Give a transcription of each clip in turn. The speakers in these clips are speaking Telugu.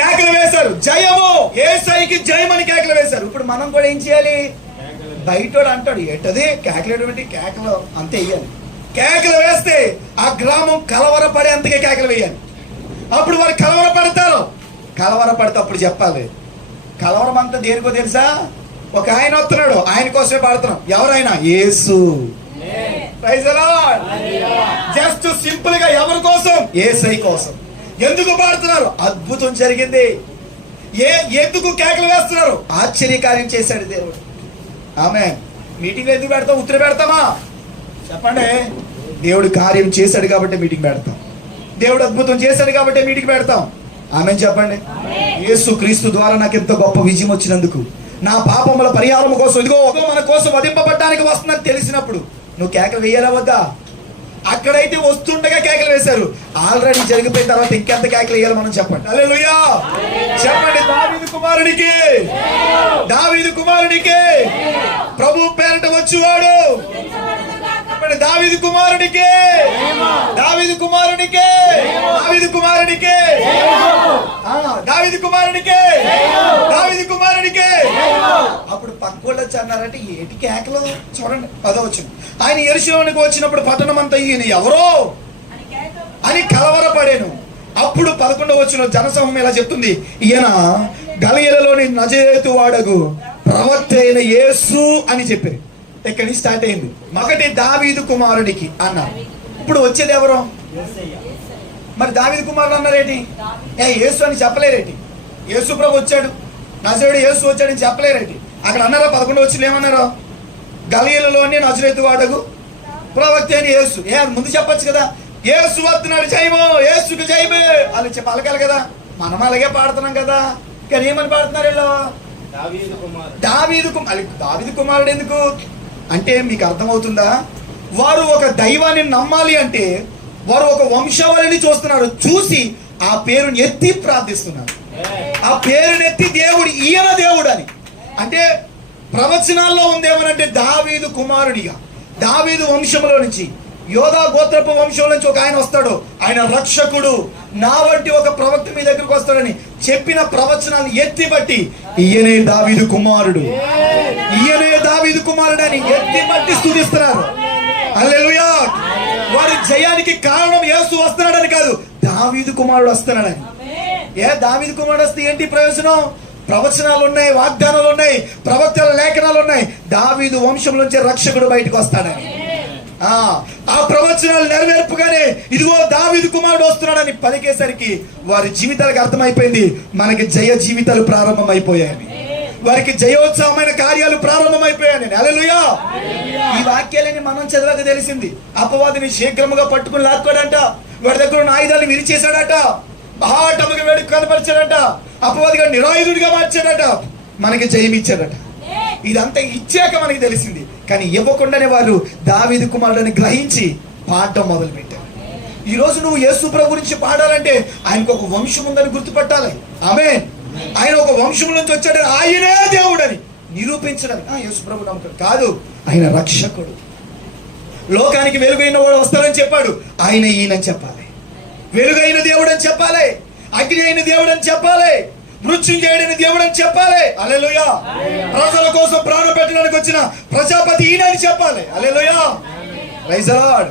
కేకలు వేశారు. జయము! ఏసైకి జయమని కేకలు వేశారు. ఇప్పుడు మనం కూడా ఏం చేయాలి? బయటోడు అంటాడు ఏంటది? కేకలేటువంటి కేకలు అంతే వేయాలి. కేకలు వేస్తే ఆ గ్రామం కలవరపడేంతగా కేకలు వేయాలి. అప్పుడు వారు కలవర పడతారు. కలవర పడితే అప్పుడు చెప్పాలి. కలవరం అంతా దేనికో తెలుసా? ఒక ఆయన వస్తున్నాడు. ఆయన కోసమే పాడుతున్నాం. ఎవరైనా? యేసు. జస్ట్ సింపుల్గా ఎవరి కోసం? ఏసై కోసం. ఎందుకు పాడుతున్నారు? అద్భుతం జరిగింది. ఏ ఎందుకు కేకలు వేస్తున్నారు? ఆశ్చర్యకార్యం చేశాడు దేవుడు. ఆమె మీటింగ్ ఎందుకు పెడతాం? ఉత్తర పెడతామా? చెప్పండి. దేవుడు కార్యం చేశాడు కాబట్టి మీటింగ్ పెడతాం. దేవుడు అద్భుతం చేశాడు కాబట్టి మీటింగ్ పెడతాం. ఆమె చెప్పండి. యేసు క్రీస్తు ద్వారా నాకు ఎంత గొప్ప విజయం వచ్చినందుకు నా పాపముల పరిహారం కోసం ఇదిగో మన కోసం వధింపబడ్డానికి వస్తుందని తెలిసినప్పుడు నువ్వు కేకలు వేయాలా వద్దా? అక్కడైతే వస్తుండగా కేకలు వేశారు. ఆల్రెడీ జరిగిపోయిన తర్వాత ఇంకెంత కేకలు వేయాలి మనం చెప్పండి. హల్లెలూయా చెప్పండి దావీదు కుమారునికి. దావీదు కుమారునికి. ప్రభు పేరట వచ్చువాడు. దావీదు కుమారుడికే. దావీదు కుమారుడికే. దావీదు కుమారుడికే. ఆ, దావిది కుమారుడికే. దావిది కుమారుడికే. అప్పుడు పక్కోళ్ళు వచ్చి అన్నారంటే ఏటి కేకలు? చూడండి పదవచ్చు ఆయన ఎరుశలోనికి వచ్చినప్పుడు పట్టణం అంతా ఈయన ఎవరో? అని కలవరపడాను. అప్పుడు పదకొండవ వచ్చిన జనసమూహం ఇలా చెప్తుంది? ఈయన గలయలలోని నజరేతు వాడగు ప్రవక్త అయిన యేసు అని చెప్పారు. ఇక్కడి నుంచి స్టార్ట్ అయింది? ఒకటి దావీదు కుమారుడికి అన్నారు ఇప్పుడు వచ్చేది ఎవరు? మరి దావీదు కుమారుడు అన్నారేటి? ఏ యేసు అని చెప్పలేరేటి? యేసు ప్రభు వచ్చాడు. నజరేడు యేసు వచ్చాడని చెప్పలేరేటి? అక్కడ అన్నారా? పదకొండు వచ్చిన ఏమన్నారు? గలియలలోని నజరేతు వాడగు ప్రవక్త అని యేసు. ఏ ముందు చెప్పొచ్చు కదా. యేసు వస్తున్నాడు జయము యేసుకు జయమే. వాళ్ళు చెప్పి పలకాలి కదా. మనం అలాగే పాడుతున్నాం కదా. కానీ ఏమని పాడుతున్నారు వీళ్ళు? దావీదు కుమారుడు. దావీదు కుమారుడు ఎందుకు? అంటే మీకు అర్థమవుతుందా? వారు ఒక దైవాన్ని నమ్మాలి అంటే వారు ఒక వంశావళిని చూస్తున్నారు. చూసి ఆ పేరుని ఎత్తి ప్రార్థిస్తున్నారు. ఆ పేరుని ఎత్తి దేవుడు ఈయన దేవుడు అని. అంటే ప్రవచనాల్లో ఉందేమనంటే దావీదు కుమారుడిగా. దావీదు వంశంలో నుంచి యోధా గోత్రపు వంశంలో నుంచి ఒక ఆయన వస్తాడు. ఆయన రక్షకుడు. నా వంటి ఒక ప్రవక్త మీ దగ్గరకు వస్తాడని చెప్పిన ప్రవచనాన్ని ఎత్తి బట్టి ఈయనే దావీదు కుమారుడు. ఈయనే దావీదు కుమారుడు అని ఎత్తి బట్టి స్థుతిస్తున్నారు వారి జయానికి కారణం యేసు వస్తున్నాడని కాదు దావీదు కుమారుడు వస్తున్నాడని. ఏ దావీదు కుమారుడు వస్తే ఏంటి ప్రయోజనం? ప్రవచనాలు ఉన్నాయి వాగ్దానాలు ఉన్నాయి ప్రవక్తల లేఖనాలు ఉన్నాయి. దావీదు వంశం నుంచి రక్షకుడు బయటకు వస్తాడని. ఆ ఆ ప్రవచనాలు నెరవేర్పుగానే ఇదిగో దావీదు కుమారుడు వస్తున్నాడని పలికేసరికి వారి జీవితాలకు అర్థమైపోయింది. మనకి జయ జీవితాలు ప్రారంభమైపోయాయని. వారికి జయోత్సవమైన కార్యాలు ప్రారంభమైపోయాయని. హల్లెలూయా! ఈ వాక్యాలని మనం చదవక తెలిసింది. అపవాదిని శీఘ్రముగా పట్టుకుని లాక్కోడంట. వాడి దగ్గర ఉన్న ఆయుధాలను విరిచేశాడట. బాటముగా వేడి కనపరిచాడట. అపవాదిగా నిరాయుధుడిగా మార్చాడట. మనకి జయం ఇచ్చాడట ఇదంతా ఇచ్చాక మనకి తెలిసింది. కానీ ఇవ్వకుండానే వారు దావీదు కుమారుడని గ్రహించి పాడటం మొదలు పెట్టారు ఈ రోజు నువ్వు యేసుప్రభు గురించి పాడాలంటే ఆయనకు ఒక వంశం ఉందని గుర్తుపట్టాలి. ఆమె ఆయన ఒక వంశం నుంచి వచ్చాడు ఆయనే దేవుడని నిరూపించడానికి. ఆ, నమ్మకం కాదు. ఆయన రక్షకుడు. లోకానికి వెలుగైన వాడు వస్తాడని చెప్పాడు. ఆయన ఈయనని చెప్పాలి. వెలుగైన దేవుడు అని చెప్పాలి. అగ్ని అయిన దేవుడు అని చెప్పాలి. మృత్యుంజయుడైన దేవుడు అని చెప్పాలి. అలెలుయా ప్రజల కోసం ప్రాణం పెట్టడానికి వచ్చిన ప్రజాపతి ఈయన అని చెప్పాలి అలెలుయా రైజలాడ్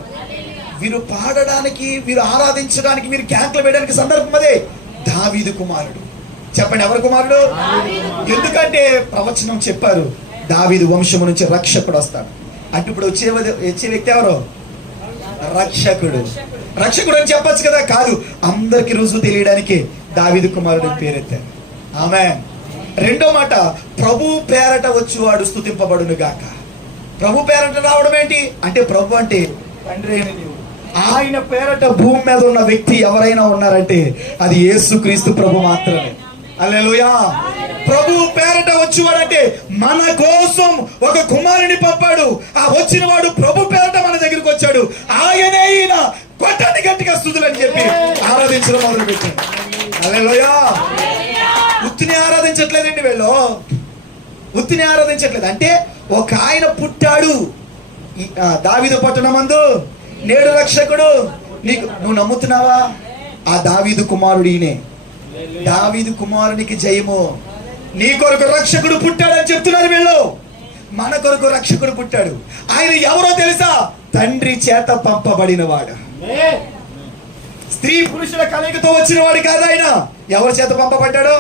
వీరు పాడడానికి వీరు ఆరాధించడానికి మీరు క్యాంకులు వేయడానికి సందర్భం అదే. దావీదు కుమారుడు. చెప్పండి ఎవరి కుమారుడు? ఎందుకంటే ప్రవచనం చెప్పారు దావీదు వంశము నుంచి రక్షకుడు వస్తాడు. అంటే ఇప్పుడు వచ్చే వచ్చే వ్యక్తి ఎవరు? రక్షకుడు. రక్షకుడు అని చెప్పొచ్చు కదా కాదు. అందరికి రుజువు తెలియడానికి దావీదు కుమారుడు అని పేరెత్తారు. ఆమె రెండో మాట ప్రభు పేరట వచ్చువాడు స్థుతింపబడును గాక ప్రభు పేరట రావడం ఏంటి? అంటే ప్రభు అంటే తండ్రి ఆయన పేరట భూమి మీద ఉన్న వ్యక్తి ఎవరైనా ఉన్నారంటే అది యేసుక్రీస్తు ప్రభు మాత్రమే. అల్లెలుయా ప్రభు పేరట వచ్చేవాడంటే మన కోసం ఒక కుమారుని పంపాడు. ఆ వచ్చిన వాడు ప్రభు పేరట మన దగ్గరికి వచ్చాడు. ఆయనే ఈయన కొట్టని గట్టిగా స్థుతులని చెప్పి ఆరాధించడం మొదలు పెట్టాడు అల్లెలుయా ఉత్తిని ఆరాధించట్లేదండి వీళ్ళు. ఉత్తిని ఆరాధించట్లేదు. అంటే ఒక ఆయన పుట్టాడు. దావీదు పట్టణమందు నేడు రక్షకుడు. నీకు నువ్వు నమ్ముతున్నావా? ఆ దావీదు కుమారుడు ఈయనే. దావీదు కుమారునికి జయము. నీ కొరకు రక్షకుడు పుట్టాడని చెప్తున్నారు వీళ్ళు. మన కొరకు రక్షకుడు పుట్టాడు. ఆయన ఎవరో తెలుసా? తండ్రి చేత పంపబడిన వాడు స్త్రీ పురుషుల కలయికతో వచ్చిన వాడు కాదు ఆయన. ఎవరి చేత పంపబడ్డాడు?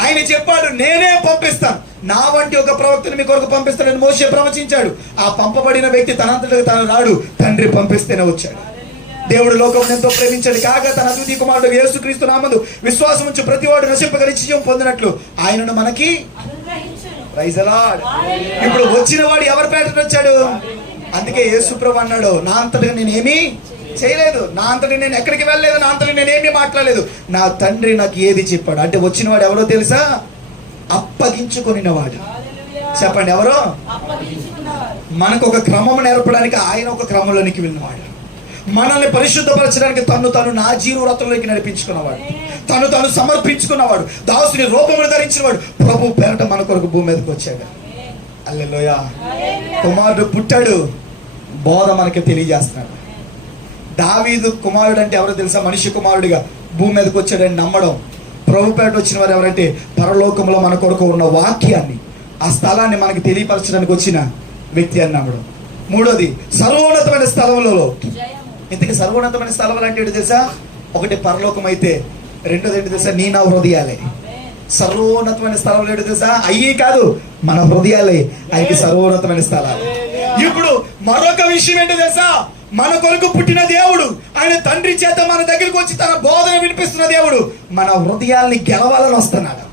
ఆయన చెప్పాడు నేనే పంపిస్తాను. నా వంటి ఒక ప్రవక్తను మీ కొరకు పంపిస్తానని మోసే ప్రవచించాడు. ఆ పంపబడిన వ్యక్తి తనంతటా తాను రాడు తండ్రి పంపిస్తేనే వచ్చాడు. దేవుడు లోకం ఎంతో ప్రేమించాడు. కాగా తన అతిథి కుమారుడు యేసుక్రీస్తు నామందు విశ్వాసం ఉంచి ప్రతివాడు వాడు పొందినట్లు ఆయనను మనకి ఇప్పుడు వచ్చిన వాడు ఎవరి పేట వచ్చాడు? అందుకే యేసుప్రభు అన్నాడు నా అంతటిగా నేనేమి చేయలేదు. నా అంతటి నేను ఎక్కడికి వెళ్ళలేదు నా అంతటి నేనేమి మాట్లాడలేదు. నా తండ్రి నాకు ఏది చెప్పాడు? అంటే వచ్చిన వాడు ఎవరో తెలుసా? అప్పగించుకొనిన వాడు చెప్పండి ఎవరో? మనకు ఒక క్రమం నేర్పడానికి ఆయన ఒక క్రమంలోనికి వెళ్ళినవాడు. మనల్ని పరిశుద్ధపరచడానికి తను తను నా జీవవ్రతంలోకి నడిపించుకున్నవాడు. తను తను సమర్పించుకున్నవాడు. దాసుని రూపమును ధరించినవాడు. ప్రభు పేరట మన కొరకు భూమి మీదకి వచ్చాడు. అల్లెలోయ కుమారుడు పుట్టాడు. బోధ మనకి తెలియజేస్తున్నాడు. దావీదు కుమారుడు అంటే ఎవరో తెలుసా? మనిషి కుమారుడిగా. భూమి మీదకి వచ్చాడని నమ్మడం. ప్రభుపేట వచ్చిన వారు ఎవరంటే పరలోకంలో మన కొరకు ఉన్న వాక్యాన్ని ఆ స్థలాన్ని మనకి తెలియపరచడానికి వచ్చిన వ్యక్తి అని నమ్మడం. మూడోది సర్వోన్నతమైన స్థలంలో ఇంతకీ సర్వోన్నతమైన స్థలం అంటే తెలుసా? ఒకటి పరలోకం అయితే రెండోది ఏంటి తెలుసా? నీ నా హృదయాలే. సర్వోన్నతమైన స్థలం ఏంటి తెలుసా? అయ్యి కాదు మన హృదయాలే. ఆయనకి సర్వోన్నతమైన స్థలాలు. ఇప్పుడు మరొక విషయం ఏంటో తెలుసా? మన కొరకు పుట్టిన దేవుడు ఆయన తండ్రి చేత మన దగ్గరికి వచ్చి తన బోధన వినిపిస్తున్న దేవుడు మన హృదయాల్ని గెలవాలని వస్తున్నాడు.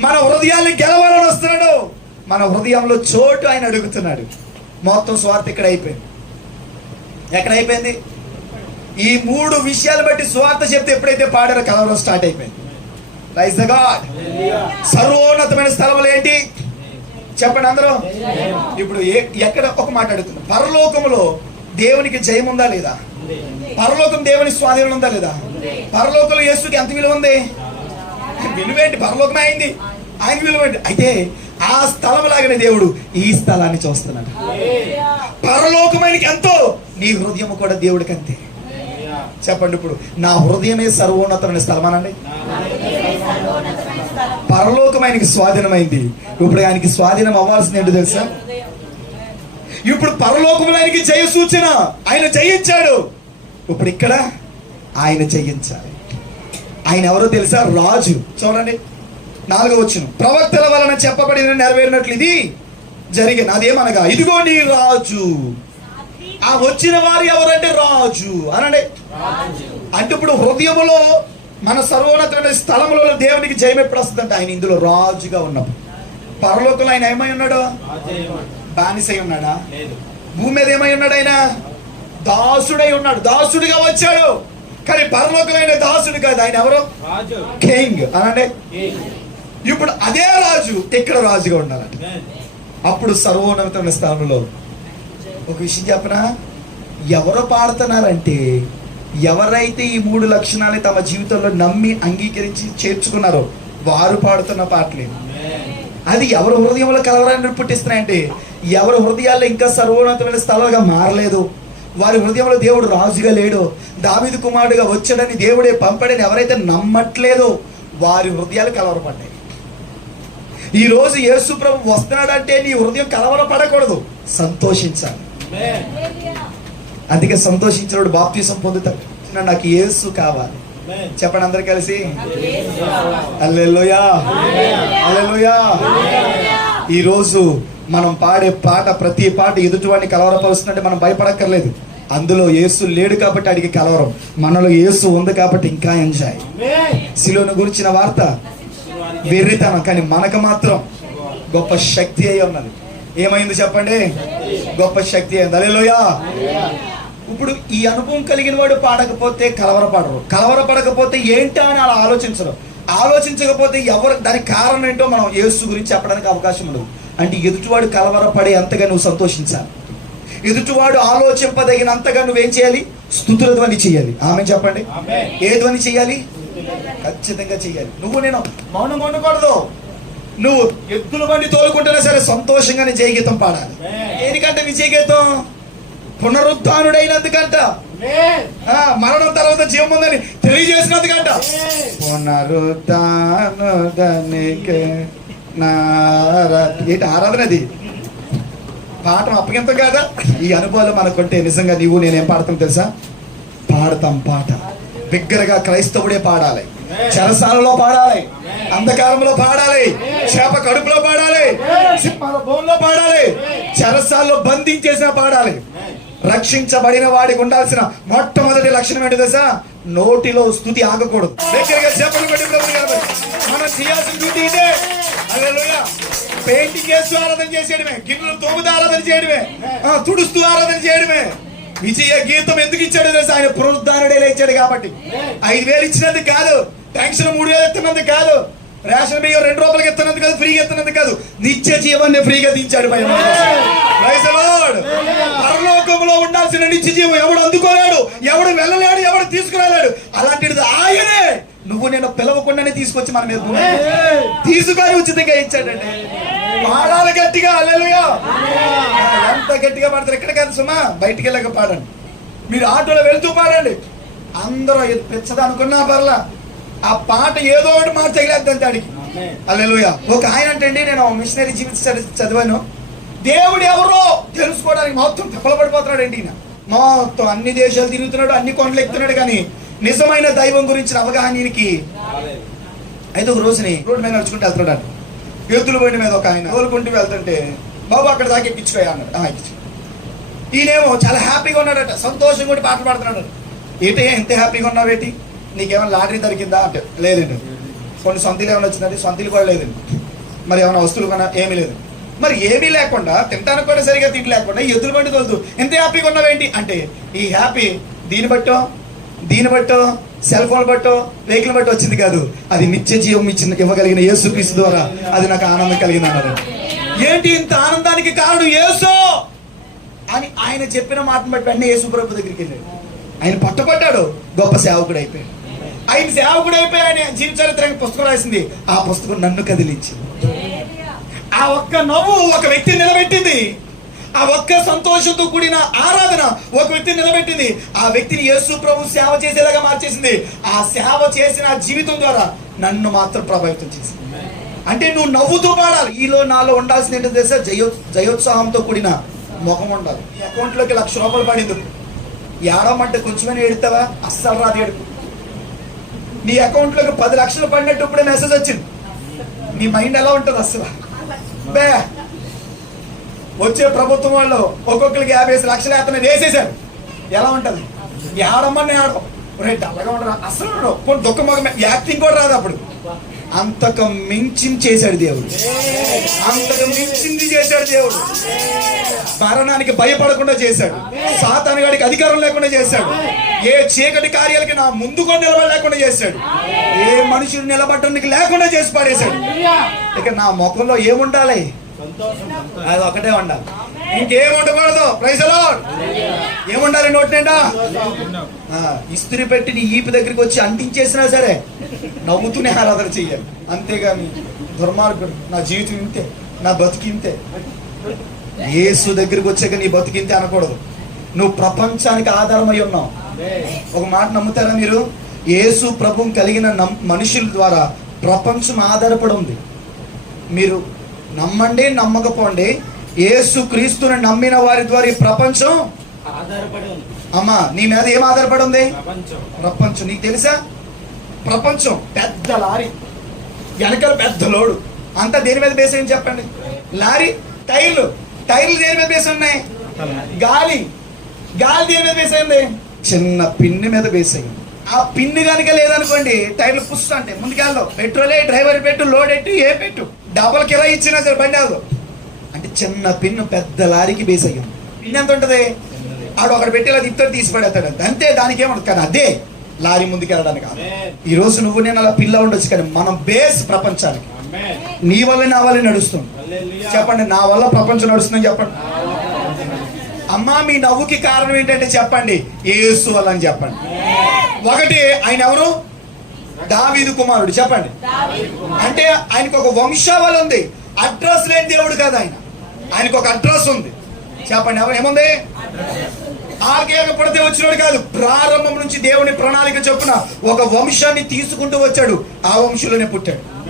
మన హృదయాల్ని గెలవాలని వస్తున్నాడు. మన హృదయంలో చోటు ఆయన అడుగుతున్నాడు. మొత్తం స్వార్థ ఇక్కడ అయిపోయింది. ఎక్కడ అయిపోయింది? ఈ మూడు విషయాలు బట్టి స్వార్థ చెప్తే ఎప్పుడైతే పాడారో కలవరం స్టార్ట్ అయిపోయింది. రైస్ ద గాడ్ సర్వోన్నతమైన స్థలములు ఏంటి? చెప్పండి అందరూ. ఇప్పుడు ఎక్కడ ఒక మాట అడుగుతున్నా. పరలోకములో దేవునికి జయం ఉందా లేదా? పరలోకం దేవుని స్వాధీనం ఉందా లేదా? పరలోకంలో యేసుకి ఎంత విలువ ఉంది? విలువేంటి? పరలోకమే అయింది. ఆయన విలువేంటి అయితే ఆ స్థలం లాగానే దేవుడు ఈ స్థలాన్ని చూస్తున్నాడు. పరలోకమైనకి ఎంతో నీ హృదయం కూడా దేవుడికి అంతే. చెప్పండి ఇప్పుడు నా హృదయమే సర్వోన్నతమైన స్థలం అనండి సర్వోన్నతమైన స్థలం పరలోకమైనకి స్వాధీనమైంది. ఇప్పుడు ఆయనకి స్వాధీనం అవ్వాల్సింది ఏంటో తెలుసా? ఇప్పుడు పరలోకములు ఆయనకి జయ సూచన. ఆయన జయించాడు. ఇప్పుడు ఇక్కడ ఆయన జయించాలి. ఆయన ఎవరో తెలుసా? రాజు. చూడండి. నాలుగో వచ్చిన ప్రవక్తల వలన చెప్పబడిన నెరవేరినట్లు ఇది జరిగిన. అదేమనగా ఇదిగో నీ రాజు. ఆ వచ్చిన వారు ఎవరంటే రాజు. అనండి. అంటే ఇప్పుడు హృదయములో మన సర్వోన్నతమైన స్థలములో దేవునికి జయం ఎప్పుడు వస్తుందంటే ఆయన ఇందులో రాజుగా ఉన్నప్పుడు. పరలోకంలో ఆయన ఏమై ఉన్నాడు? బానిసై ఉన్నాడా? భూమి మీద ఏమై ఉన్నాడు ఆయన? దాసుడై ఉన్నాడు. దాసుడిగా వచ్చాడు. కానీ పరలోకమైన దాసుడు కాదు. ఆయన ఎవరు? కింగ్. అనండి. ఇప్పుడు అదే రాజు ఇక్కడ రాజుగా ఉండాలంట? అప్పుడు సర్వోన్నతమైన స్థానంలో ఒక విషయం చెప్పనా? ఎవరు పాడుతున్నారంటే ఎవరైతే ఈ మూడు లక్షణాలు తమ జీవితంలో నమ్మి అంగీకరించి చేర్చుకున్నారో వారు పాడుతున్న పాటలే. అది ఎవరి హృదయంలో కలవరాన్ని పుట్టిస్తున్నాయంటే ఎవరి హృదయాల్లో ఇంకా సర్వోన్నతమైన స్థలాలుగా మారలేదు. వారి హృదయంలో దేవుడు రాజుగా లేడు. దావిదు కుమారుడుగా వచ్చాడని దేవుడే పంపాడని ఎవరైతే నమ్మట్లేదో వారి హృదయాలు కలవరపడ్డాయి. ఈ రోజు యేసు ప్రభు వస్తున్నాడంటే నీ హృదయం కలవరపడకూడదు. సంతోషించాలి. అందుకే సంతోషించినప్పుడు బాప్తీసం పొందుతాడు. నాకు యేసు కావాలి. చెప్పండి అందరు కలిసి. అల్లెలుయా అల్లెలుయా ఈరోజు మనం పాడే పాట ప్రతి పాట ఎదుటివాడిని కలవరపరుస్తుందంటే మనం భయపడక్కర్లేదు. అందులో యేసు లేడు కాబట్టి అడిగి కలవరం. మనలో యేసు ఉంది కాబట్టి ఇంకా ఎంజాయ్. శిలోను గురించిన వార్త? వెర్రితనం. కానీ మనకు మాత్రం గొప్ప శక్తి అయి ఉన్నది. ఏమైంది చెప్పండి? గొప్ప శక్తి అయింది. అలేలోయా ఇప్పుడు ఈ అనుభవం కలిగిన వాడు పాడకపోతే కలవరపడరు. కలవరపడకపోతే ఏంటా అని అలా ఆలోచించరు. ఆలోచించకపోతే ఎవరు దానికి కారణం ఏంటో మనం యేసు గురించి చెప్పడానికి అవకాశం ఉండదు. అంటే ఎదుటివాడు కలవరపడే అంతగా నువ్వు సంతోషించాలి. ఎదుటివాడు ఆలోచింపదగినంతగా నువ్వేం చేయాలి? స్థుతుల ధ్వని చేయాలి. ఆమె చెప్పండి. ఏ ధ్వని చేయాలి? ఖచ్చితంగా చేయాలి. నువ్వు నేను మౌనం ఉండకూడదు నువ్వు ఎద్దుల బండి తోలుకుంటున్నా సరే సంతోషంగానే జయగీతం పాడాలి. దేనికంటే విజయగీతం? పునరుద్ధానుడైనందుకంట. మరణం తర్వాత జీవం ఉందని తెలియజేసినందుకంట. పునరుద్ధానుదనికే నారా ఏంటి ఆరాధన అది? పాఠం అప్పగింత కాదా? ఈ అనుభవాలు మనకుంటే నిజంగా నీవు నేనేం పాడతాం తెలుసా? పాడతాం పాట. బిగ్గరగా క్రైస్తవుడే పాడాలి. చెరసాలలో పాడాలి. అంధకారంలో పాడాలి. చేప కడుపులో పాడాలి. సింహాల బోన్లో పాడాలి. చెరసాల్లో బంధించేసిన పాడాలి. రక్షించబడిన వాడికి ఉండాల్సిన మొట్టమొదటి లక్షణం ఏంటి తెలుసా? నోటిలో స్థుతి ఆగకూడదు. దగ్గరగా చేపలు పెట్టి మనం చేయాల్సిన డ్యూటీ ఇదే. పెయింటింగ్ వేస్తూ ఆరాధన చేసేయడమే. గిన్నెలు తోముతూ ఆరాధన చేయడమే. ఆ, తుడుస్తూ ఆరాధన చేయడమే. విజయ గీతం ఎందుకు ఇచ్చాడు తెలుసా? ఆయన పునరుద్ధారుడే లేచాడు కాబట్టి. ఐదు వేలు ఇచ్చినందుకు కాదు. ట్యాంక్షన్ మూడు వేలు ఎత్తినందుకు కాదు. రేషన్ బియ్యం రెండు రూపాయలకి ఇస్తున్నది కాదు ఫ్రీగా ఇస్తున్నది కాదు. నిత్య జీవాన్ని ఫ్రీగా దించాడు పరలోకంలో ఉండాల్సిన నిత్య జీవం ఎవడు అందుకోలేడు ఎవడు వెళ్ళలేడు ఎవడు తీసుకురాలేడు. అలాంటిది ఆయనే. నువ్వు నేను పిలవకుండానే తీసుకొచ్చి మన మీద తీసుకొని ఉచితంగా ఇచ్చాడండి. పాడాలి గట్టిగా అల్లెలుగా ఎంత గట్టిగా పాడతారు? ఎక్కడ కాదు సుమా బయటికి వెళ్ళక పాడండి. మీరు ఆటోలో వెళ్తూ పాడండి. అందరూ పెచ్చదనుకున్నా పర్లా ఆ పాట ఏదో ఒకటి మాట తగిలేద్దంతే అడిగి అల్లెలుయ ఒక ఆయన అంటే నేను మిషనరీ జీవిత చదివాను. దేవుడు ఎవరో తెలుసుకోవడానికి మొత్తం తిప్పలు పడిపోతున్నాడు అండి ఈయన. మొత్తం అన్ని దేశాలు తిరుగుతున్నాడు అన్ని కొండలు ఎక్కుతున్నాడు కానీ నిజమైన దైవం గురించిన అవగాహన ఈయనకి అయితే ఒక రోజుని రోడ్డు మీద నడుచుకుంటూ వెళ్తున్నాడు ఎద్దుల బండి మీద ఒక ఆయన తోలుకుంటూ వెళ్తుంటే బాబు అక్కడ దాకా ఎక్కించుకోయా అన్నాడు. "ఆ, ఎక్కించు ఈయనేమో చాలా హ్యాపీగా ఉన్నాడట సంతోషం కూడా పాటలు పాడుతున్నాడు. ఏంటి ఎంత హ్యాపీగా ఉన్నావు ఏంటి నీకేమైనా లాటరీ దొరికిందా? అంటే లేదండి. కొన్ని సొంతలు ఏమైనా వచ్చిందంటే సొంతలు కూడా లేదండి. మరి ఏమైనా వస్తువులు కొన్నా ఏమీ లేదు. మరి ఏమీ లేకుండా తినడానికి కూడా సరిగా తిండి లేకుండా ఈ ఎద్దుల బండి తోలుతూ ఎంత హ్యాపీగా ఉన్నావేంటి అంటే ఈ హ్యాపీ దీన్ని బట్టో దీన్ని బట్టో సెల్ ఫోన్ బట్టో వెహికల్ బట్టో వచ్చింది కాదు. అది నిత్య జీవం ఇచ్చిన ఇవ్వగలిగిన యేసుక్రీస్తు ద్వారా అది నాకు ఆనందం కలిగింది అన్నారు. ఏంటి ఇంత ఆనందానికి కారణం? యేసు! అని ఆయన చెప్పిన మాటను బట్టి వెంటనే యేసు ప్రభు దగ్గరికి వెళ్ళాడు. ఆయన పట్టుబడ్డాడు. గొప్ప సేవకుడు అయిపోయాడు. ఆయన సేవకుడు అయిపోయి ఆయన జీవిత చరిత్ర పుస్తకం రాసింది. ఆ పుస్తకం నన్ను కదిలించింది. ఆ ఒక్క నవ్వు ఒక వ్యక్తిని నిలబెట్టింది. ఆ ఒక్క సంతోషంతో కూడిన ఆరాధన ఒక వ్యక్తిని నిలబెట్టింది. ఆ వ్యక్తిని యేసు ప్రభు సేవ చేసేలాగా మార్చేసింది. ఆ సేవ చేసిన జీవితం ద్వారా నన్ను మాత్రం ప్రభావితం చేసింది. అంటే నువ్వు నవ్వుతూ పాడాలి. ఈలో నాలో ఉండాల్సింది ఏంటో తెలుసా? జయో జయోత్సాహంతో కూడిన ముఖం ఉండాలి. అకౌంట్లోకి లక్ష రూపాయలు పడింది. ఏడమంటే కొంచెమని ఏడుతావా? అస్సలు రాదు ఏడుపు నీ అకౌంట్లోకి పది లక్షలు పడినట్టు ఇప్పుడే మెసేజ్ వచ్చింది. నీ మైండ్ ఎలా ఉంటుంది అసలు? బే. వచ్చే ప్రభుత్వం వాళ్ళు ఒక్కొక్కరికి యాభై లక్షలు వేతనం వేసేసారు ఎలా ఆడమ్మ ఏడమ్మని ఆడం. రే డల్లగా ఉండరా? అసలు ఉండడు. కొన్ని దుఃఖం యాక్టింగ్ కూడా రాదు అప్పుడు. అంతకు మించింది చేశాడు దేవుడు. అంతకు మించింది చేశాడు దేవుడు. మరణానికి భయపడకుండా చేశాడు. సాతాను గాడికి అధికారం లేకుండా చేశాడు. ఏ చీకటి కార్యాలకి నా ముందుగా నిలబడలేకుండా చేశాడు. ఏ మనుషులు నిలబడటానికి లేకుండా చేసి పాడేశాడు ఇక నా ముఖంలో ఏముండాలి? అది ఒకటే ఉండాలి. ఇంకేం ఉండకూడదు. ప్రైజలో ఏముండాలి నోటి నిండా? ఆ, ఇస్త్రీ పెట్టి నీ ఈపు దగ్గరికి వచ్చి అంటించేసినా సరే నవ్వుతూనే ఆరాధన చెయ్యాలి. అంతేగాని దుర్మార్గుడు నా జీవితం ఇంతే నా బతికి ఇంతే. యేసు దగ్గరికి వచ్చాక నీ బతికింతే అనకూడదు. నువ్వు ప్రపంచానికి ఆధారమై ఉన్నావు. ఒక మాట నమ్ముతారా మీరు? యేసు ప్రభుం కలిగిన నమ్- మనుషుల ద్వారా ప్రపంచం ఆధారపడి ఉంది. మీరు నమ్మండి నమ్మకపోండి యేసు క్రీస్తుని నమ్మిన వారి ద్వారా ఈ ప్రపంచం ఆధారపడి ఉంది. అమ్మా నీ మీద ఏం ఆధారపడి ఉంది? ప్రపంచం. నీకు తెలుసా? ప్రపంచం పెద్ద లారీ వెనకాల పెద్ద లోడు. అంతా దేని మీద బేస్ అయింది చెప్పండి? లారీ టైర్లు. టైర్లు దేని మీద బేస్ ఉన్నాయి? గాలి. గాలి దేని మీద బేస్ అయింది? చిన్న పిన్ని మీద బేస్ అయింది. ఆ పిన్ని కనుక లేదనుకోండి టైర్లు పుస్ అంటే ముందుకెళ్ళవు పెట్రోలే డ్రైవర్ పెట్టు లోడ్ ఎట్టు ఏ పెట్టు. డబల్ కిరా ఇచ్చినా సరే బండి అవదు అంటే చిన్న పిన్ను పెద్ద లారీకి బేస్ అయ్యింది. పిన్ ఎంత ఉంటుంది? ఆడు ఒకటి పెట్టి ఇలా తిప్పుతాడు తీసి పడేస్తాడు. అంతే. దానికి ఏమంటుంది కానీ అదే లారీ ముందుకు వెళ్ళడానికి కాదు. ఈ రోజు నువ్వు నేను అలా పిల్ల ఉండొచ్చు కానీ మనం బేస్ ప్రపంచానికి. నీ వల్ల నా వల్ల నడుస్తుంది. చెప్పండి నా వల్ల ప్రపంచం నడుస్తుందని చెప్పండి. అమ్మా మీ నవ్వుకి కారణం ఏంటంటే చెప్పండి. ఏసు వల్ల అని చెప్పండి. ఒకటి ఆయన ఎవరు? దావీదు కుమారుడు. చెప్పండి. అంటే ఆయనకు ఒక వంశావళి ఉంది. అడ్రస్ లేని దేవుడు కాదు ఆయన. ఆయనకు ఒక అడ్రస్ ఉంది. చెప్పండి ఎవరు? ఏముంది? ఆర్కేక పడితే వచ్చినాడు కాదు ప్రారంభం నుంచి దేవుని ప్రణాళిక చొప్పున ఒక వంశాన్ని తీసుకుంటూ వచ్చాడు. ఆ వంశంలోనే పుట్టాడు.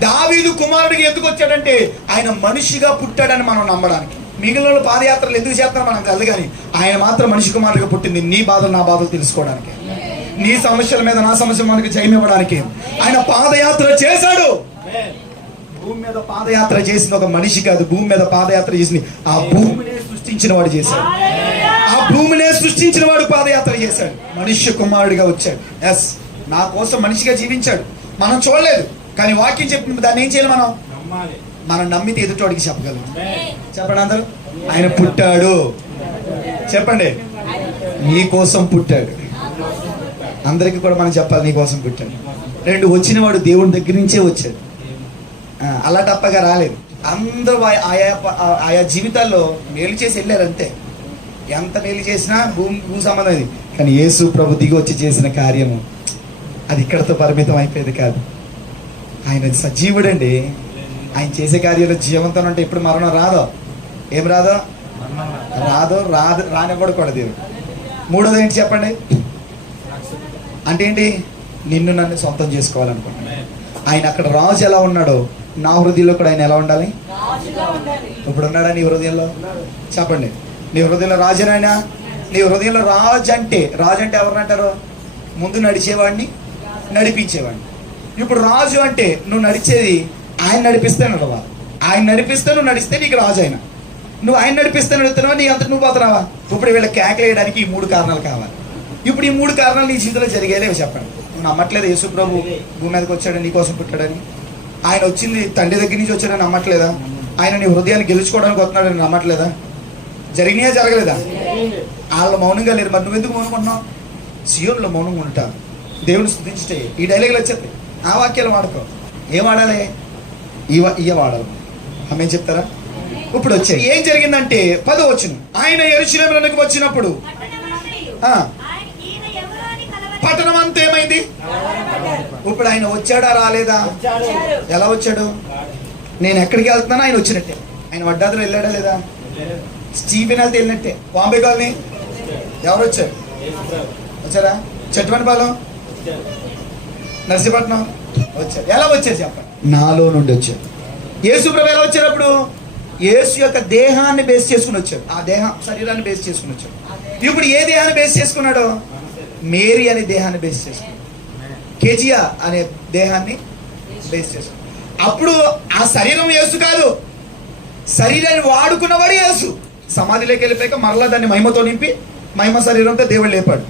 దావీదు కుమారుడికి ఎందుకు వచ్చాడంటే ఆయన మనిషిగా పుట్టాడని మనం నమ్మడానికి. మిగిలిన పాదయాత్రలు ఎందుకు చేస్తారో మనకు తెలియదు కానీ ఆయన మాత్రం మనిషి కుమారుడిగా పుట్టింది. నీ బాధలు నా బాధలు తెలుసుకోవడానికి. నీ సమస్యల మీద నా సమస్య మనకి జయం ఇవ్వడానికి. ఆయన పాదయాత్ర చేశాడు. భూమి మీద పాదయాత్ర చేసింది ఒక మనిషి కాదు భూమి మీద పాదయాత్ర చేసింది. ఆ భూమినే సృష్టించిన వాడు చేశాడు. ఆ భూమినే సృష్టించిన వాడు పాదయాత్ర చేశాడు. మనుష్య కుమారుడిగా వచ్చాడు. ఎస్ నా కోసం మనిషిగా జీవించాడు. మనం చూడలేదు కానీ వాక్యం చెప్పిన దాన్ని ఏం చేయాలి మనం? మనం నమ్మితే ఎదుటోడికి చెప్పగలం. చెప్పండి అందరూ. ఆయన పుట్టాడు. చెప్పండి. నీ కోసం పుట్టాడు. అందరికీ కూడా మనం చెప్పాలి నీ కోసం పుట్టాడు. రెండు వచ్చిన వాడు దేవుని దగ్గర నుంచే వచ్చాడు. అలా తప్పగా రాలేదు. అందరూ ఆయా ఆయా జీవితాల్లో మేలు చేసి వెళ్ళారు అంతే. ఎంత మేలు చేసినా భూమి భూ సంబంధం ఇది. కానీ యేసు ప్రభు దిగి వచ్చి చేసిన కార్యము అది ఇక్కడతో పరిమితం అయిపోయేది కాదు. ఆయన సజీవుడండి. ఆయన చేసే కార్యాలు జీవంతో అంటే ఇప్పుడు మరణం రాదో? ఏం రాదో? రాదో? రాదు రానివ్వడు కూడా దేవుడు. మూడోది ఏంటి చెప్పండి? అంటే ఏంటి? నిన్ను నన్ను సొంతం చేసుకోవాలనుకున్నాను ఆయన అక్కడ రాజు ఎలా ఉన్నాడో? నా హృదయంలో కూడా ఆయన ఎలా ఉండాలి. ఇప్పుడు ఉన్నాడా నీ హృదయంలో? చెప్పండి. నీ హృదయంలో రాజునైనా నీ హృదయంలో రాజు అంటే రాజు అంటే ఎవరినంటారు? ముందు నడిచేవాడిని నడిపించేవాడిని. ఇప్పుడు రాజు అంటే నువ్వు నడిచేది ఆయన నడిపిస్తే నడవా ఆయన నడిపిస్తే నువ్వు నడిస్తే నీకు రాజు అయినా. నువ్వు ఆయన నడిపిస్తే నడుస్తున్నావా నీ అంత నువ్వు పోతున్నావా? ఇప్పుడు వీళ్ళ కేకలేయడానికి ఈ మూడు కారణాలు కావాలి. ఇప్పుడు ఈ మూడు కారణాలు నీ జీవితంలో జరిగేలేవి చెప్పండి. నువ్వు నమ్మట్లేదు యేసు ప్రభు భూమి మీదకి వచ్చాడు నీకోసం పుట్టాడని. ఆయన వచ్చింది తండ్రి దగ్గర నుంచి వచ్చాడని నమ్మట్లేదా? ఆయన నీ హృదయాన్ని గెలుచుకోవడానికి వస్తున్నాడని నమ్మట్లేదా? జరిగినాయా జరగలేదా? వాళ్ళు మౌనంగా లేరు. మరి నువ్వెందుకు మౌనుకుంటున్నావు సియోన్లో మౌనంగా ఉంటా దేవుని స్థుతించే ఈ డైలాగులు వచ్చేది ఆ వాక్యాలు వాడుకో. ఏం వాడాలి? ఇవ ఇయ వాడాలి. ఆమె చెప్తారా? ఇప్పుడు వచ్చాయి. ఏం జరిగిందంటే పదో వచ్చిన ఆయన ఎరుచులేములకు వచ్చినప్పుడు? ఆ. పట్టణం అంతా ఏమైంది? ఇప్పుడు ఆయన వచ్చాడా రాలేదా? ఎలా వచ్చాడు? నేను ఎక్కడికి వెళ్తున్నానో ఆయన వచ్చినట్టే. ఆయన వడ్డాదులు వెళ్ళాడా లేదా? స్టీఫెన్ వెళ్తే వెళ్ళినట్టే. Bombay colony? ఎవరు వచ్చారు? వచ్చారా? చెట్టుమణిపాలెం? నర్సీపట్నం? వచ్చారు. ఎలా వచ్చారు చెప్పండి. నాలో నుండి వచ్చారు. యేసు ప్రభు ఎలా వచ్చారప్పుడు? యేసు యొక్క దేహాన్ని బేస్ చేసుకుని వచ్చాడు ఆ దేహం శరీరాన్ని బేస్ చేసుకుని వచ్చాడు ఇప్పుడు ఏ దేహాన్ని బేస్ చేసుకున్నాడు? మేరీ అనే దేహాన్ని బేస్ చేసుకున్నాడు. కేజియా అనే దేహాన్ని బేస్ చేసుకున్నాడు. అప్పుడు ఆ శరీరం యేసు కాదు. శరీరాన్ని వాడుకున్నవాడు యేసు. సమాధిలోకి వెళ్ళిపోయాక మరలా దాన్ని మహిమతో నింపి మహిమ శరీరంతో దేవుడు లేపాడు.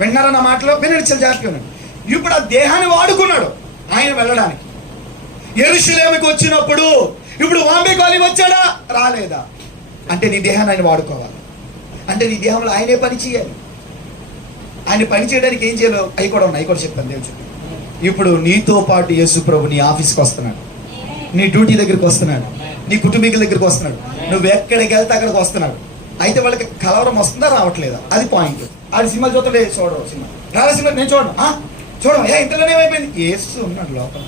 విన్నారన్న నా మాటలో వినండి జాతకం ఇప్పుడు ఆ దేహాన్ని వాడుకున్నాడు ఆయన వెళ్ళడానికి. ఎరుషులేమికి వచ్చినప్పుడు ఇప్పుడు వాంబే కాలి వచ్చాడా? రాలేదా? అంటే నీ దేహాన్ని ఆయన వాడుకోవాలి. అంటే నీ దేహంలో ఆయనే పని చేయాలి. ఆయన పని చేయడానికి ఏం చేయాలో అవి కూడా ఉన్నాయి. కూడా చెప్తాను దేవుడు ఇప్పుడు నీతో పాటు యేసు ప్రభు నీ ఆఫీస్కి వస్తున్నాడు. నీ డ్యూటీ దగ్గరికి వస్తున్నాడు. నీ కుటుంబీకుల దగ్గరికి వస్తున్నాడు. నువ్వు ఎక్కడికి వెళ్తే అక్కడికి వస్తున్నాడు. అయితే వాళ్ళకి కలవరం వస్తుందా రావట్లేదా? అది పాయింట్ ఆడి సినిమా చూస్తుండే చూడరు సినిమా. రాలే సినిమా నేను చూడను. ఆ? చూడను. ఏ ఇంతలోనే ఏమైపోయింది? ఏసు ఉన్నాడు లోపల.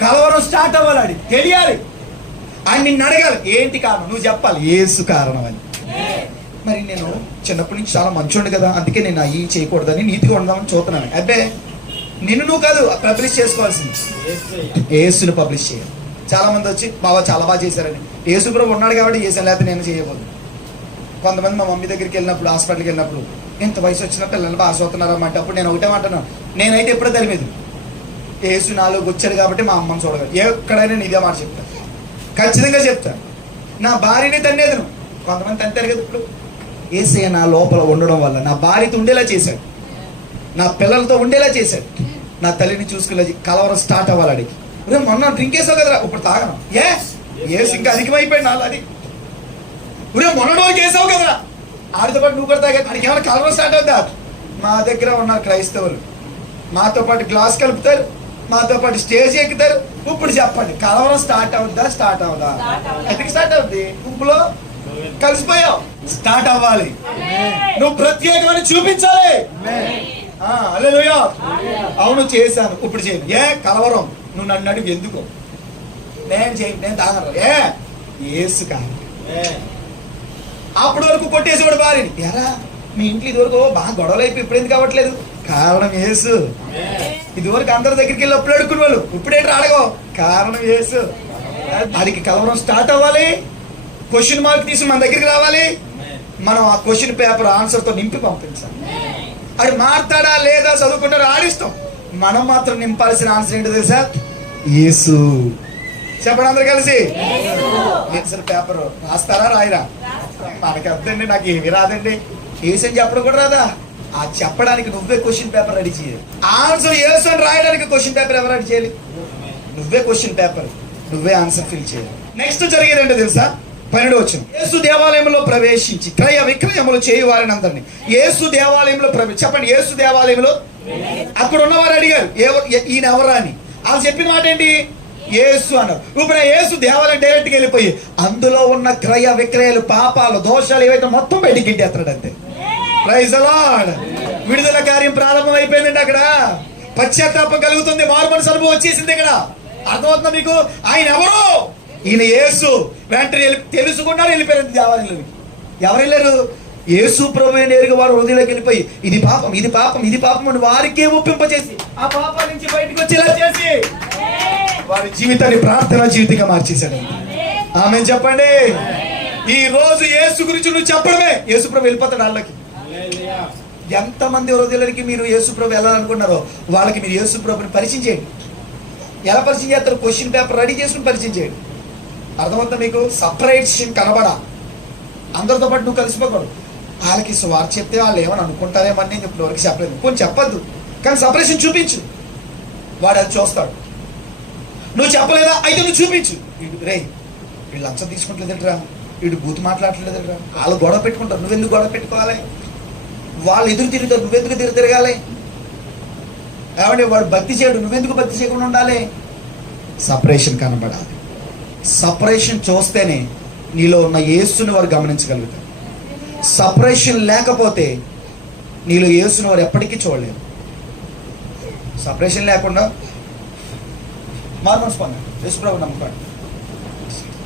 కలవరం స్టార్ట్ అవ్వాలి ఆడి. తెలియాలి. ఆయన నిన్ను అడగాలి. ఏంటి కారణం? నువ్వు చెప్పాలి. ఏసు కారణం అని. మరి నేను చిన్నప్పటి నుంచి చాలా మంచోండి కదా. అందుకే నేను అయ్యి చేయకూడదని నీతిగా ఉందామని చూస్తున్నాను. అబ్బే నిన్ను నువ్వు కాదు పబ్లిష్ చేసుకోవాల్సింది. ఏసుని పబ్లిష్ చేయాలి. చాలామంది వచ్చి బాబా చాలా బాగా చేశారని. ఏసు ఉన్నాడు కాబట్టి చేశాను లేకపోతే నేను చేయబోదు కొంతమంది మా మమ్మీ దగ్గరికి వెళ్ళినప్పుడు హాస్పిటల్కి వెళ్ళినప్పుడు ఇంత వయసు వచ్చిన పిల్లలు బాగా చదువుతున్నారమ్మ అంటే అప్పుడు నేను ఒకటే అంటున్నాను నేనైతే ఎప్పుడూ తెలియదు ఏసు నాలో వచ్చాడు కాబట్టి మా అమ్మని చూడగలరు ఎక్కడైనా నేను ఇదే మాట చెప్తాను ఖచ్చితంగా చెప్తాను నా భార్యని తన్నేదను. కొంతమంది తంతారు కదా ఇప్పుడు. ఏసయ్య నా లోపల ఉండడం వల్ల నా భార్యతో ఉండేలా చేశాడు. నా పిల్లలతో ఉండేలా చేశాడు. నా తల్లిని చూసుకునే కలవరం స్టార్ట్ అవ్వాలి అడిగి రే మొన్న డ్రింక్ వేసావు కదరా? ఇప్పుడు తాగను. ఏ ఏసు ఇంకా అధికమైపోయింది నాలో అది. ఒరే మొన్న రోజు వేసావు కదరా? ఆడితో పాటు నువ్వు కూడా తాగా. దానికి ఏమైనా కలవరం స్టార్ట్ అవుద్దా? మా దగ్గర ఉన్నారు క్రైస్తవులు. మాతో పాటు గ్లాస్ కలుపుతారు. మాతో పాటు స్టేజ్ ఎక్కుతారు. ఇప్పుడు చెప్పండి కలవరం స్టార్ట్ అవుద్దా స్టార్ట్ అవుదా? ఎందుకు స్టార్ట్ అవుద్ది? ఉప్పులో? కలిసిపోయావు. స్టార్ట్ అవ్వాలి. నువ్వు ప్రత్యేకమని చూపించాలి. అవును చేశాను. ఇప్పుడు చేయను ఏ కలవరం. నువ్వు నన్ను అడుగు ఎందుకు? నేను చేయ నేను తాగను ఏ? ఏసు కాదు. అప్పటి వరకు కొట్టేసేవాడు భార్యని. ఎరా మీ ఇంట్లో ఇదివరకు బాగా గొడవలు అయిపోయి ఇప్పుడు ఎందుకు అవ్వట్లేదు? కారణం యేసు ఇదివరకు అందరి దగ్గరికి వెళ్ళి అప్పుడు అడుక్కునే వాళ్ళు ఇప్పుడేంటి అడగో కారణం యేసు అదికి కలవరం స్టార్ట్ అవ్వాలి. క్వశ్చన్ మార్క్ తీసి మన దగ్గరికి రావాలి. మనం ఆ క్వశ్చన్ పేపర్ ఆన్సర్తో నింపి పంపించాలి. అది మారుతాడా లేదా చదువుకుంటారా ఆడిస్తాం మనం మాత్రం నింపాల్సిన ఆన్సర్ ఏంటో తెలుసా? యేసు. చెప్పండి అందరు కలిసి. ఆన్సర్ పేపర్ రాస్తారా రాయరా? మనకి అర్థండి నాకు ఏమి రాదండి. అని చెప్పడం కూడా రాదా? ఆ చెప్పడానికి నువ్వే క్వశ్చన్ పేపర్ రెడీ చేయాలి. ఆన్సర్ యేసు అని రాయడానికి క్వశ్చన్ పేపర్ ఎవరు రెడీ చేయాలి? నువ్వే క్వశ్చన్ పేపర్ నువ్వే ఆన్సర్ ఫిల్ చేయాలి. నెక్స్ట్ జరిగేది ఏంటో తెలుసా? పన్నెండు వచ్చిన యేసు దేవాలయంలో ప్రవేశించి క్రయ విక్రయములు చేయు వారిని అందరినీ. యేసు దేవాలయంలో ప్రవేశ చెప్పండి యేసు దేవాలయంలో అక్కడ ఉన్నవారు అడిగారు "ఎవ- ఎ- ఈయన ఎవరా అని? వాళ్ళు చెప్పిన మాట ఏంటి? యేసు అన్నారు. ఇప్పుడు ఆ యేసు దేవాలయం డైరెక్ట్గా వెళ్ళిపోయి అందులో ఉన్న క్రయ విక్రయాలు పాపాలు దోషాలు ఏవైతే మొత్తం బయటికి ఇంటేస్తాడు అంతే ప్రైజ్ అలాడ్ విడుదల కార్యం ప్రారంభం అయిపోయిందండి అక్కడ. పశ్చాత్తాపం కలుగుతుంది. మార్మల్స్ అనుభవం వచ్చేసింది ఇక్కడ. అర్థమవుతుందా మీకు? ఆయన ఎవరు? ఈయన యేసు. వెంటనే తెలుసుకున్నారు వెళ్ళిపోయారు దేవాలయంలోకి. ఎవరు వెళ్ళారు? యేసు ప్రభు నేరుగా వారు హృదయలోకి వెళ్ళిపోయి ఇది పాపం ఇది పాపం ఇది పాపం అని వారికే ఒప్పింపచేసి ఆ పాపం నుంచి బయటకు వచ్చేలా చేసి వారి జీవితాన్ని ప్రార్థన జీవితంగా మార్చేశాడు. ఆమె చెప్పండి. ఈ రోజు యేసు గురించి నువ్వు చెప్పడమే. యేసు ప్రభు వెళ్ళిపోతాడు వాళ్ళకి. ఎంతమంది హృదయాలకి మీరు యేసుప్రభు వెళ్ళాలనుకున్నారో వాళ్ళకి మీరు యేసుప్రభుని పరిచయం చేయండి. ఎలా పరిచయం చేస్తారు? క్వశ్చన్ పేపర్ రెడీ చేసుకుని పరిచయం చేయండి. అర్థమవుతా మీకు? సపరేషన్ కనబడా అందరితో పాటు నువ్వు కలిసిపోకూడదు. వాళ్ళకి సువార్త చెప్తే వాళ్ళు ఏమని అనుకుంటారేమని నేను ఇప్పుడు వరకు చెప్పలేదు. కొంచెం చెప్పద్దు. కానీ సపరేషన్ చూపించు. వాడు అది చూస్తాడు. నువ్వు చెప్పలేదా? అయితే నువ్వు చూపించు. వీడు రే వీళ్ళు లంచం తీసుకుంటలేదురా వీడు బూత్ మాట్లాడట్లేదురా వాళ్ళు గొడవ పెట్టుకుంటారు. నువ్వెందుకు గొడవ పెట్టుకోవాలి? వాళ్ళు ఎదురు తిరుగుతారు. నువ్వెందుకు తిరుగు తిరగాలి? ఏమంటే వాడు భక్తి చేయడు. నువ్వెందుకు భక్తి చేయకుండా ఉండాలి? సపరేషన్ కనబడాలి. సపరేషన్ చూస్తేనే నీలో ఉన్న యేసుని వారు గమనించగలుగుతారు. సపరేషన్ లేకపోతే నీలో వేసిన వారు ఎప్పటికీ చూడలేరు. సపరేషన్ లేకుండా మార్మన్స్ పొందండి యేసుప్రభు నమ్ముతాడు.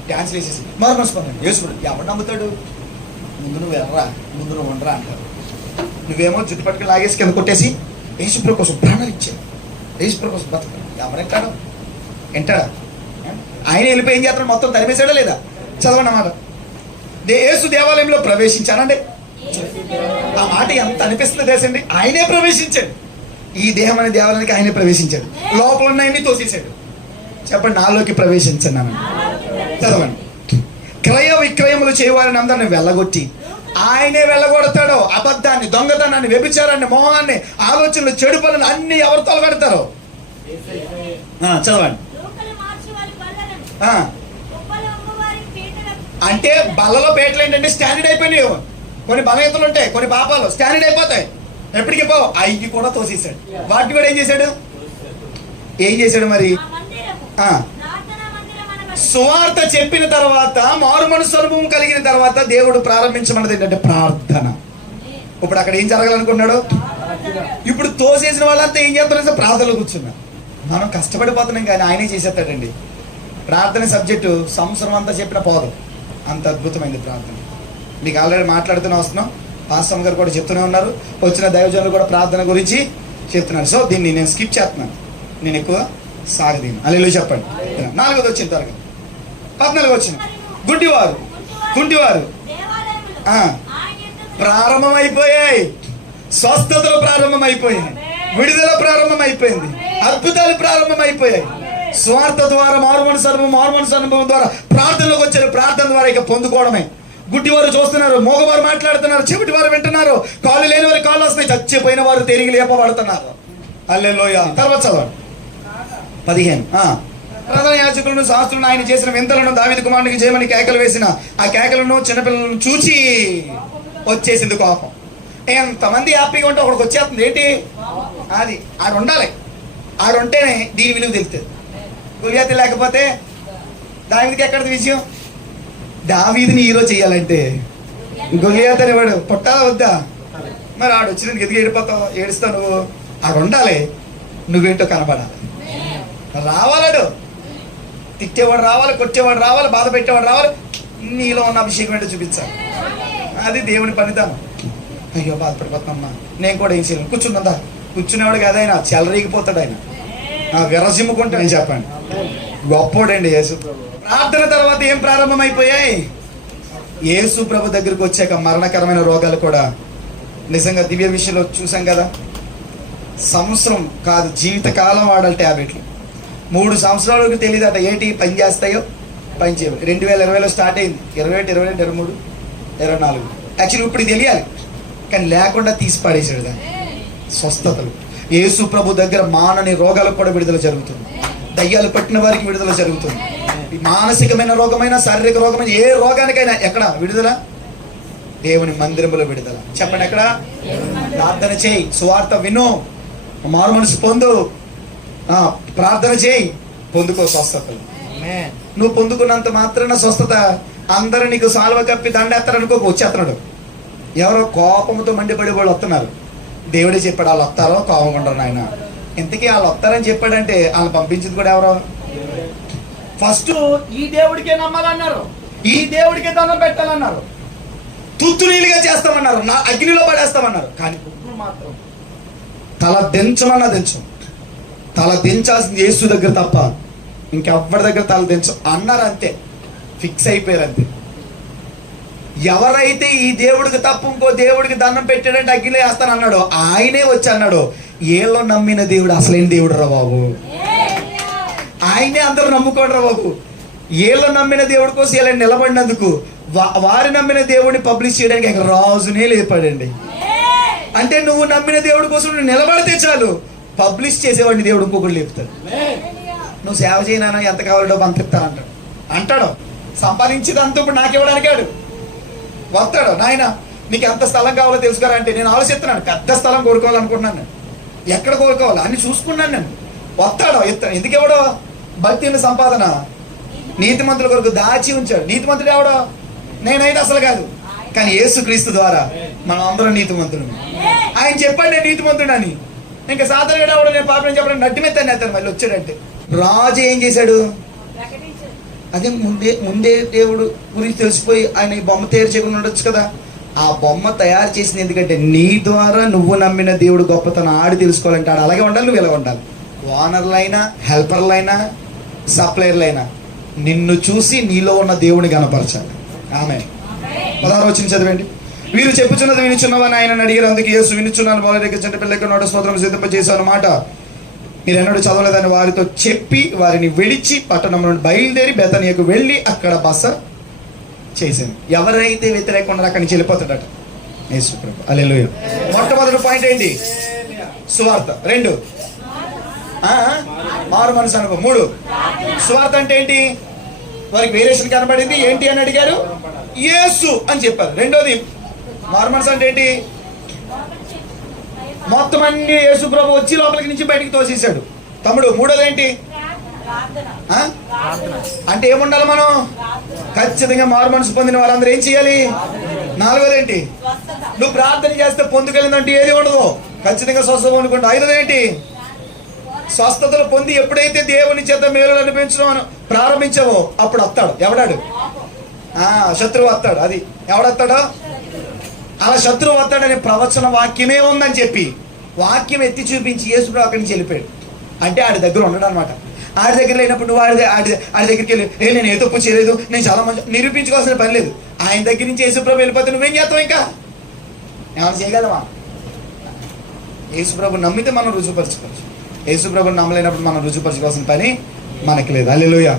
డ్యాన్స్ వేసేసి మార్మన్స్ పొందండి యేసుప్రభు ఎవరు నమ్ముతాడు? ముందు నువ్వు వెళ్ళరా ముందు నువ్వు ఉండరా అంటారు. నువ్వేమో జుట్టు పట్టుకుని లాగేసి కింద కొట్టేసి యేసుప్రభు కోసం ప్రాణాలు ఇచ్చాడు యేసుప్రభు కోసం బతక ఎవరెంటాడు వింటాడా? ఆయన వెళ్ళిపోయి ఏం చేస్తాడు మొత్తం తరిమేశాడా లేదా? చదవండి అన్నమాట యేసు దేవాలయంలో ప్రవేశించారండి. ఆ మాట ఎంత అనిపిస్తుంది దేశండి ఆయనే ప్రవేశించాడు. ఈ దేహం అనే దేవాలయానికి ఆయనే ప్రవేశించాడు. లోపల ఉన్నాయని తోసేశాడు. చెప్పండి నాలోకి ప్రవేశించండి అన్నాడు. చదవండి. క్రయ విక్రయములు చేయవారిని అందరిని వెళ్ళగొట్టి ఆయనే వెళ్ళగొడతాడు అబద్ధాన్ని దొంగతనాన్ని వ్యభిచారాన్ని మోహాన్ని ఆలోచనలు చెడు పనులు అన్ని ఎవరు తొలగడతారు? చదవండి. అంటే బల్లలో పేటలు ఏంటంటే స్టాండర్డ్ అయిపోయినాయి కొన్ని బలహీతలు ఉంటాయి కొన్ని పాపాలు స్టాండర్డ్ అయిపోతాయి. ఎప్పటికీ పోవు అవి కూడా తోసేసాడు వాటిని కూడా ఏం చేశాడు? ఏం చేశాడు మరి? సువార్త చెప్పిన తర్వాత మారు మనసు అనుభవం కలిగిన తర్వాత దేవుడు ప్రారంభించమన్నది ఏంటంటే ప్రార్థన. ఇప్పుడు అక్కడ ఏం జరగాలనుకున్నాడు ఇప్పుడు తోసేసిన వాళ్ళంతా ఏం చేస్తారంటే ప్రార్థనలో కూర్చున్నారు. మనం కష్టపడిపోతున్నాం కానీ ఆయనే చేసేస్తాడండి. ప్రార్థన సబ్జెక్టు సంవత్సరం అంతా చెప్పిన పోదు. అంత అద్భుతమైంది ప్రార్థన. మీకు ఆల్రెడీ మాట్లాడుతూనే వస్తున్నాం. పాస్వామి గారు కూడా చెప్తూనే ఉన్నారు. వచ్చిన దైవజనులు కూడా ప్రార్థన గురించి చెప్తున్నారు. సో దీన్ని నేను స్కిప్ చేస్తున్నాను. నేను ఎక్కువ సాగదీను అల్లు చెప్పండి. నాలుగోది వచ్చిన తరగతి పద్నాలుగు వచ్చిన గుడ్డివారు. కుంటివారు ప్రారంభమైపోయాయి. స్వస్థతలు ప్రారంభమైపోయాయి. విడుదల ప్రారంభమైపోయింది. అద్భుతాలు ప్రారంభమైపోయాయి. స్వార్థ ద్వారా మారుమనసు అనుభవం మారుమనసు అనుభవం ద్వారా ప్రార్థనలోకి వచ్చారు. ప్రార్థన ద్వారా ఇక పొందుకోవడమే. గుడ్డివారు చూస్తున్నారు మోగవారు మాట్లాడుతున్నారు చెవిటి వారు వింటున్నారు. కాళ్ళు లేని వారు కాళ్ళు వస్తున్నాయి. చచ్చిపోయిన వారు తిరిగి లేపబడుతున్నారు. అల్లే లోయ తర్వాత చదవండి. పదిహేను. ప్రధాన యాజకులను శాస్త్రులను ఆయన చేసిన వింతలను దావిది కుమారునికి చేయమని కేకలు వేసిన ఆ కేకలను చిన్నపిల్లలను చూచి వచ్చేసింది కోపం. ఎంతమంది హ్యాపీగా ఉంటే ఒకడికి వచ్చేస్తుంది. ఏంటి? అది. ఆడు ఉండాలి. ఆడు ఉంటేనే దీని విలువ తెలుస్తుంది. గురియాతి లేకపోతే దావిదికి ఎక్కడిది విజయం? దావీదిని హీరో చేయాలంటే గొలియాత్ అనేవాడు పుట్టాలా వద్దా? మరి ఆడు వచ్చినందుకు ఎదిగి ఏడిపోతావు? ఏడుస్తావు నువ్వు? ఆడు ఉండాలి నువ్వేంటో కనబడాలి. రావాలడు. తిట్టేవాడు రావాలి కొట్టేవాడు రావాలి బాధ పెట్టేవాడు రావాలి. నీలో ఉన్న అభిషేకం ఏంటో చూపించాలి అది దేవుని పనితనం. అయ్యో బాధపడిపోతున్నా నేను కూడా ఏం చేయలేను. కూర్చున్నదా కూర్చునేవాడు కాదు ఆయన. చెలరీగిపోతాడు ఆయన. ఆ విరసిమ్ముకుంటా నేను చెప్పండి గొప్పోడండి యేసు ప్రార్థన తర్వాత ఏం ప్రారంభమైపోయాయి? యేసు ప్రభు దగ్గరికి వచ్చాక మరణకరమైన రోగాలు కూడా నిజంగా దివ్య విషయంలో చూసాం కదా. సంవత్సరం కాదు జీవితకాలం వాడాలి ట్యాబ్లెట్లు మూడు సంవత్సరాలకు తెలియదు తెలియదట ఏంటి పని చేస్తాయో? పని చేయవు. రెండు వేల ఇరవైలో స్టార్ట్ అయింది. ఇరవై ఒకటి ఇరవై రెండు ఇరవై మూడు ఇరవై నాలుగు. యాక్చువల్లీ ఇప్పుడు తెలియాలి. కానీ లేకుండా తీసి పడేసాడు దాన్ని. స్వస్థతలు. యేసు ప్రభు దగ్గర మానని రోగాలకు కూడా విడుదల జరుగుతుంది. దయ్యాలు పట్టిన వారికి విడుదల జరుగుతుంది. మానసికమైన రోగమైన శారీరక రోగమైన ఏ రోగానికైనా ఎక్కడ విడుదల? దేవుని మందిరములో విడుదల. చెప్పండి ఎక్కడ? ప్రార్థన చేయి. సువార్త విను. మారు మనసు పొందు. ఆ, ప్రార్థన చేయి. పొందుకో స్వస్థతలు. నువ్వు పొందుకున్నంత మాత్రాన స్వస్థత అందరూ నీకు సాల్వ కప్పి దండేస్తారు అనుకోకు వచ్చేస్తున్నాడు ఎవరో కోపంతో మండిపడి వాళ్ళు వస్తున్నారు. దేవుడే చెప్పాడు వాళ్ళు వస్తారో కోపం ఉండరు ఆయన ఇంతకీ వాళ్ళు వస్తారని చెప్పాడంటే వాళ్ళు పంపించింది కూడా ఎవరో? ఫస్ట్ ఈ దేవుడికే నమ్మాలన్నారు. ఈ దేవుడికి దండం పెట్టాలన్నారు. తుత్తు నీళ్ళుగా చేస్తామన్నారు. నా అగ్నిలో పడేస్తామన్నారు. కానీ ఇప్పుడు మాత్రం. తల దించమన్నా దించం. తల దించాల్సింది యేసు దగ్గర తప్ప ఇంకెవ్వరి దగ్గర తల దించం. అన్నారు అంతే ఫిక్స్ అయిపోయారు అంతే ఎవరైతే ఈ దేవుడికి తప్పు ఇంకో దేవుడికి దండం పెట్టాడంటే అగ్గిలో వేస్తాను అన్నాడు ఆయనే వచ్చి అన్నాడు ఏళ్ళు నమ్మిన దేవుడు అసలేం దేవుడు రా బాబు? ఆయనే అందరూ నమ్ముకోడు రా బాబు. ఏళ్ళు నమ్మిన దేవుడి కోసం ఇలా నిలబడినందుకు వా- వారి నమ్మిన దేవుడిని పబ్లిష్ చేయడానికి ఇక్కడ రాజునే లేపాడండి. అంటే నువ్వు నమ్మిన దేవుడి కోసం నువ్వు నిలబడితే చాలు పబ్లిష్ చేసేవాడిని దేవుడు ఇంకొకటి లేపుతాడు. నువ్వు సేవ చేయనా ఎంత కావాలో డబ్బు అంత అంటాడు. అంటాడు సంపాదించేది అంత ఇప్పుడు నాకు ఇవ్వడానికి వస్తాడు? నాయన నీకు ఎంత స్థలం కావాలో తెలుసుకోరా అంటే నేను ఆలోచిస్తున్నాను. పెద్ద స్థలం కోరుకోవాలనుకుంటున్నాను ఎక్కడ కోరుకోవాలి? అన్ని చూసుకున్నాను నేను. వస్తాడో? ఇస్తాడు ఎందుకు ఎవడో భక్తి సంపాదన. నీతిమంతుల కొరకు దాచి ఉంచాడు. నీతిమంతుడు ఎవడో? నేనైతే అసలు కాదు. కానీ యేసుక్రీస్తు ద్వారా మనం అందరం నీతిమంతులు. ఆయన చెప్పాడు నేను నీతిమంతుడు అని ఇంకా సాధారణ ఎవడో? నేను పాపం చెప్పడం నడ్డి మీద తన్నేస్తాను. మళ్ళీ వచ్చాడంటే. రాజు ఏం చేశాడు? అదే ముందే ముందే దేవుడు గురించి తెలిసిపోయి ఆయన ఈ బొమ్మ తయారు చేయకుండా ఉండొచ్చు కదా? ఆ బొమ్మ తయారు చేసింది ఎందుకంటే నీ ద్వారా నువ్వు నమ్మిన దేవుడు గొప్పతనం ఆడి తెలుసుకోవాలంటే ఆడు అలాగే ఉండాలి నువ్వు ఇలా ఉండాలి. ఓనర్లైనా హెల్పర్లైనా సప్లయర్లైనా నిన్ను చూసి నీలో ఉన్న దేవుని కనపరచాలి ఆమె పదహారు వచ్చిన చదివండి. వీరు చెప్పుచున్నది వినుచున్నవని ఆయన అడిగారు. అందుకే యేసు వినుచున్నాను. బాల దగ్గర చెంట పిల్లకి నోట స్తోత్రం సిద్ధింపజేశాను మాట మీరెన్నడూ చదవలేదని వారితో చెప్పి వారిని విడిచి పట్టణం నుండి బయలుదేరి బెతనియకు వెళ్ళి అక్కడ బస చేశాను. ఎవరైతే వ్యతిరేకంగా ఉన్నారో అక్కడి నుంచి వెళ్ళిపోతాడట? యేసుప్రభు అల్లెలూయ మొట్టమొదటి పాయింట్ ఏంటి? సువార్త. రెండు. మారు మనసు అనుకో. మూడు. సువార్త అంటే ఏంటి? వారికి వేరియేషన్ కనబడింది. ఏంటి అని అడిగారు? యేసు అని చెప్పారు. రెండోది మారు మనసు అంటే ఏంటి? మొత్తం అన్ని యేసు ప్రభు వచ్చి లోపలికి నుంచి బయటికి తోసేశాడు. తమ్ముడు మూడోది ఏంటి ఆ? అంటే ఏముండాలి మనం? ఖచ్చితంగా మారు మనసు పొందిన వాళ్ళందరూ ఏం చేయాలి? నాలుగోది ఏంటి నువ్వు ప్రార్థన చేస్తే పొందుకెళ్ళిందంటే ఏది ఉండదు. ఖచ్చితంగా స్వస్థత పొందుకుంటా ఐదోది ఏంటి స్వస్థతలు పొంది ఎప్పుడైతే దేవుని చేత మేలు అనిపించడం అని ప్రారంభించావో అప్పుడు వస్తాడు ఎవడాడు? ఆ శత్రువు వస్తాడు అది. ఎవడొస్తాడో అలా శత్రువు వస్తాడనే ప్రవచన వాక్యమే ఉందని చెప్పి వాక్యం ఎత్తి చూపించి యేసుప్రభు అక్కడి నుంచి వెళ్ళిపోయాడు. అంటే ఆడి దగ్గర ఉండడం అనమాట ఆడి దగ్గర లేనప్పుడు నువ్వు ఆడి ఆడి ఆడి దగ్గరికి వెళ్ళి. ఏ నేను ఏ తప్పు చేయలేదు. నేను చాలా మంచి నిరూపించుకోవాల్సిన పని లేదు. ఆయన దగ్గర నుంచి యేసుప్రభు వెళ్ళిపోతే నువ్వేం చేస్తావు ఇంకా? ఏమైనా చేయగలవా? యేసుప్రభు నమ్మితే మనం రుజువుపరచుకోవచ్చు. యేసుప్రభు నమ్మలేనప్పుడు మనం రుజువుపరచుకోవాల్సిన పని మనకి లేదు. అల్లెలుయా